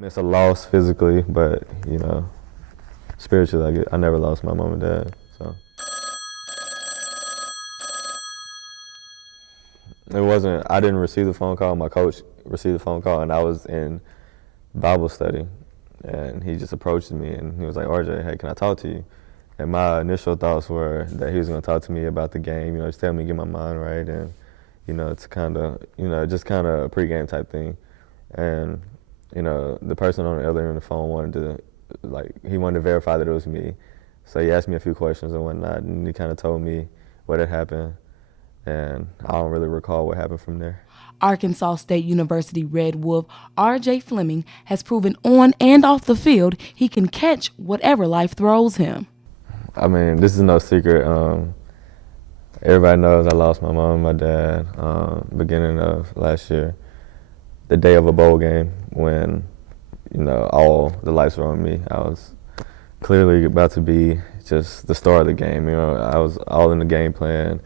It's a loss physically, but spiritually, I never lost my mom and dad. So it wasn't. I didn't receive the phone call. My coach received the phone call, and I was in Bible study, and he just approached me and he was like, "RJ, hey, can I talk to you?" And my initial thoughts were that he was going to talk to me about the game, just tell me to get my mind right, and it's kind of, just kind of a pregame type thing. And the person on the other end of the phone wanted to verify that it was me. So he asked me a few questions and whatnot, and he kind of told me what had happened. And I don't really recall what happened from there. Arkansas State University Red Wolf R.J. Fleming has proven on and off the field he can catch whatever life throws him. I mean, this is no secret. Everybody knows I lost my mom and my dad beginning of last year, the day of a bowl game when, all the lights were on me. I was clearly about to be just the star of the game. I was all in the game plan.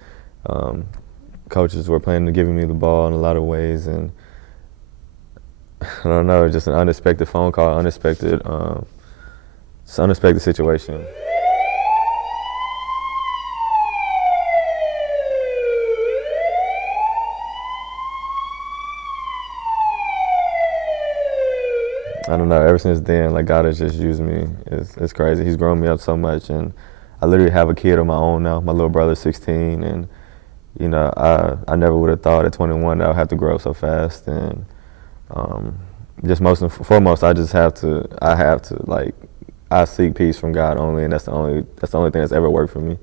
Coaches were planning to giving me the ball in a lot of ways, and I don't know, just an unexpected phone call, unexpected situation. I don't know, ever since then, God has just used me. It's crazy. He's grown me up so much, and I literally have a kid of my own now. My little brother's 16, and I never would have thought at 21 that I would have to grow up so fast. And just most and foremost, I seek peace from God only, and that's the only thing that's ever worked for me.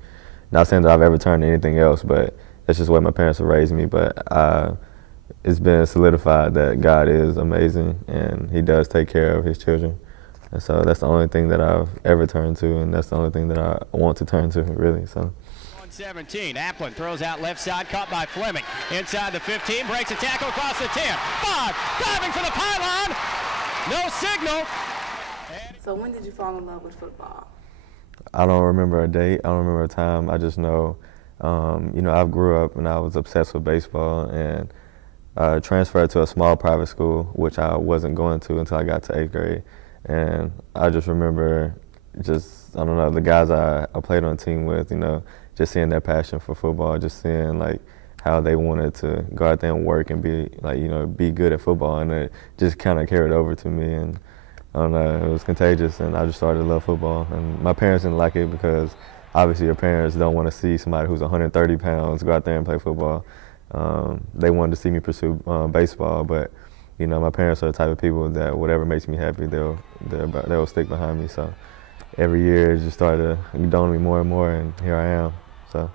Not saying that I've ever turned to anything else, but that's just the way my parents have raised me. But it's been solidified that God is amazing, and He does take care of His children. And so that's the only thing that I've ever turned to, and that's the only thing that I want to turn to, really. So. 17, Applin throws out left side, caught by Fleming. Inside the 15, breaks a tackle across the 10. 5, diving for the pylon. No signal. So when did you fall in love with football? I don't remember a date. I don't remember a time. I just know, I grew up and I was obsessed with baseball, and transferred to a small private school, which I wasn't going to until I got to 8th grade. And I just remember the guys I played on the team with, just seeing their passion for football, just seeing how they wanted to go out there and work and be good at football, and it just kind of carried over to me, and I don't know, it was contagious, and I just started to love football. And my parents didn't like it because obviously your parents don't want to see somebody who's 130 pounds go out there and play football. They wanted to see me pursue baseball, but my parents are the type of people that whatever makes me happy, they'll stick behind me. So every year it just started dawning me more and more, and here I am. So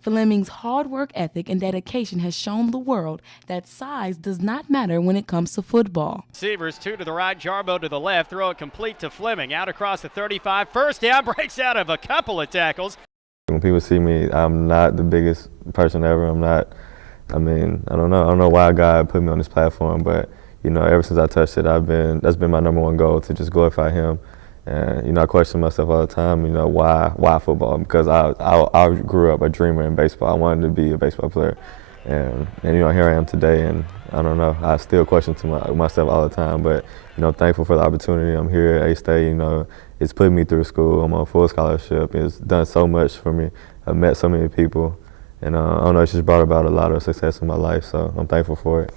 Fleming's hard work ethic and dedication has shown the world that size does not matter when it comes to football. Receivers, 2 to the right, Jarbo to the left, throw it complete to Fleming, out across the 35, first down, breaks out of a couple of tackles. When people see me, I'm not the biggest person ever. I don't know why God put me on this platform, but ever since I touched it, that's been my number one goal, to just glorify Him. And I question myself all the time, why football? Because I grew up a dreamer in baseball. I wanted to be a baseball player, and here I am today, and I don't know, I still question myself all the time, but I'm thankful for the opportunity. I'm here at A-State. It's put me through school. I'm on full scholarship. It's done so much for me. I've met so many people. And I don't know, it's just brought about a lot of success in my life, so I'm thankful for it.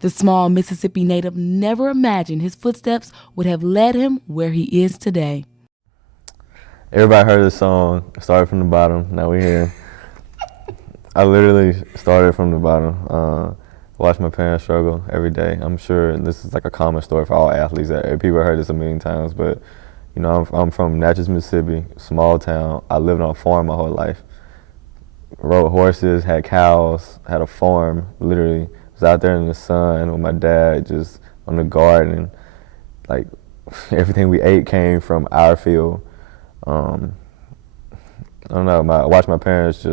The small Mississippi native never imagined his footsteps would have led him where he is today. Everybody heard this song, started from the bottom, now we're here. I literally started from the bottom. Watched my parents struggle every day. I'm sure this is a common story for all athletes. People have heard this a million times, but I'm from Natchez, Mississippi, small town. I lived on a farm my whole life. Rode horses, had cows, had a farm, literally. Was out there in the sun with my dad, just on the garden. Everything we ate came from our field. I don't know, I watched my parents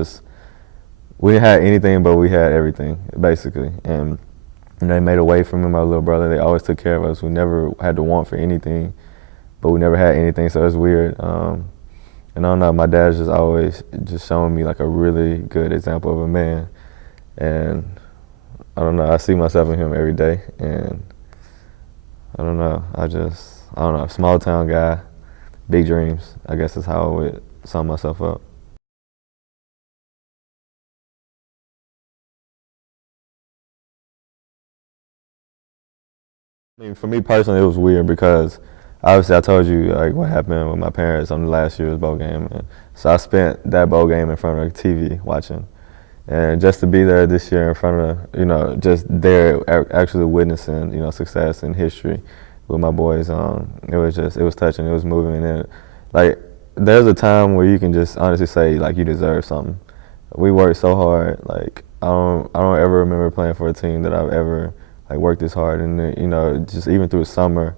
we didn't have anything, but we had everything, basically. And they made a way for me and my little brother. They always took care of us. We never had to want for anything, but we never had anything, so it's weird. And I don't know, my dad's just always showing me a really good example of a man. And I don't know, I see myself in him every day. And I don't know. I don't know. Small town guy, big dreams. I guess is how I would sum myself up. I mean, for me personally, it was weird because obviously I told you like what happened with my parents on the last year's bowl game, and so I spent that bowl game in front of the TV watching, and just to be there this year in front of just there actually witnessing success and history with my boys, it was touching, it was moving, and like there's a time where you can just honestly say like you deserve something. We worked so hard, like I don't ever remember playing for a team that I've ever like worked this hard, and just even through the summer,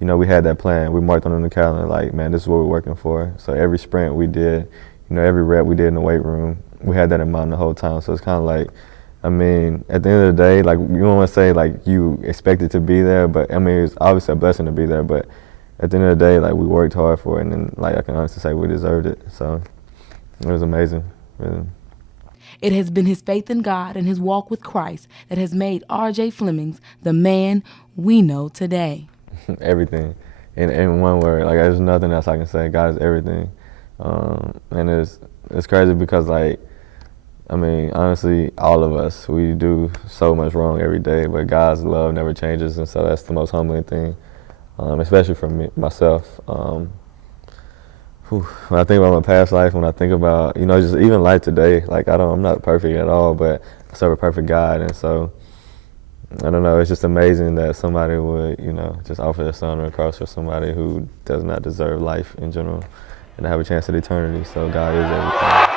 we had that plan. We marked on the calendar like, man, this is what we're working for. So every sprint we did, every rep we did in the weight room, we had that in mind the whole time. So it's kind of like, I mean, at the end of the day, like you don't want to say like you expected to be there, but I mean it's obviously a blessing to be there. But at the end of the day, like we worked hard for it, and then like I can honestly say we deserved it. So it was amazing, really. It has been his faith in God and his walk with Christ that has made R.J. Fleming the man we know today. Everything, in one word. Like there's nothing else I can say. God is everything, and it's crazy because like, I mean, honestly, all of us, we do so much wrong every day, but God's love never changes, and so that's the most humbling thing, especially for myself. When I think about my past life, when I think about, just even life today, like I'm not perfect at all, but I serve a perfect God, and so, I don't know, it's just amazing that somebody would, just offer their son on the cross for somebody who does not deserve life in general, and to have a chance at eternity, so God is everything.